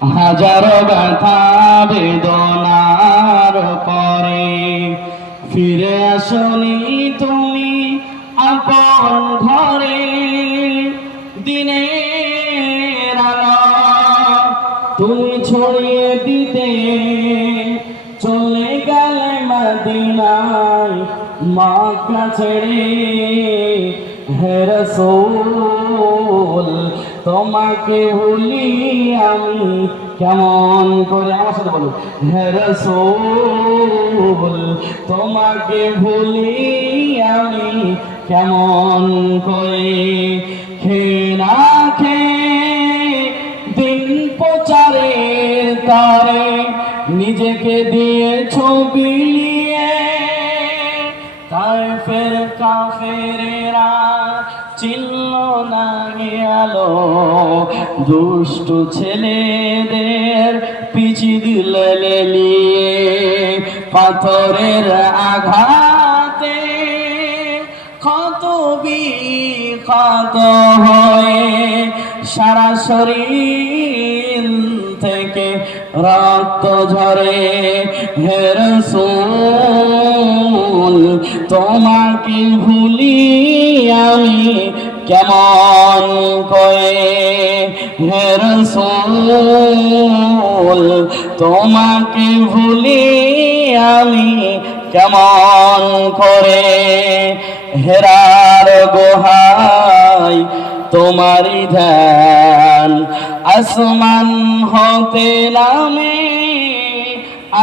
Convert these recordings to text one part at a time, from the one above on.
হাজারো ব্যথা বেদনার পরে ফিরে আসনি তুমি আপন ঘরে। দিনের আলো তুমি ছড়িয়ে দিতে চলে গেলে মদিনায় মক্কা ছেড়ে। হে রাসূল তোমাকে ভুলি আমি কেমন করে, আমার সাথে বলুন, হে রাসূল তোমাকে ভুলি আমি কেমন করে। খেয়ে না খেয়ে দিন প্রচারের তারে নিজেকে দিয়েছো বিলিয়ে। তায়েফের কাফেরেরা চিনল না আলো, দুষ্ট ছেলেদের পিছি দিলে লেলিয়ে। পাথরের আঘাতে ক্ষত বিক্ষত হয়ে সারা শরীর থেকে রক্ত ঝরে। হে রাসূল তোমাকে ভুলি আমি কেমন করে। হে রাসূল তোমাকে ভুলি আমি কেমন করে। হেরার গুহায় তোমারি ধ্যান আসমান হতে নামে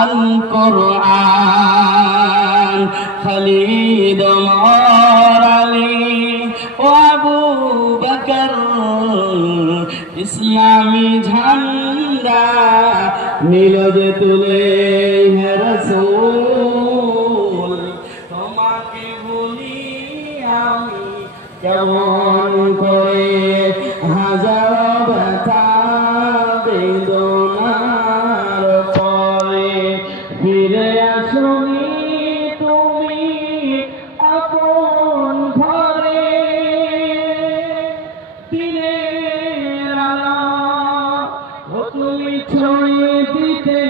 আল কুরআন। খালিদ ওমর আলী ও আবু বকর ইসলামী ঝান্ডা নিল যে তুলে। হে রাসূল তোমাকে ভুলি আমি কেমন করে। হাজারো ব্যথা বেদনার পরে ফিরে আসনি তুমি আপন ঘরে। দিনের আলো তুমি ছড়িয়ে দিতে,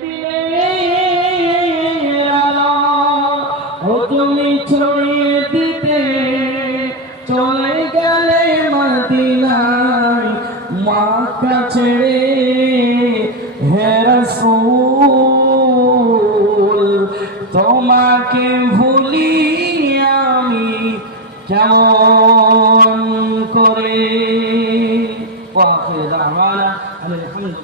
দিনের আলো তুমি ছড়িয়ে দিতে চলে গেলে মদিনায় মক্কা ছেড়ে। হে রাসূল তোমাকে ভুলি আমি কেমন করে। ওয়া আখিরু দাওয়ানা আলহামদুলিল্লাহ।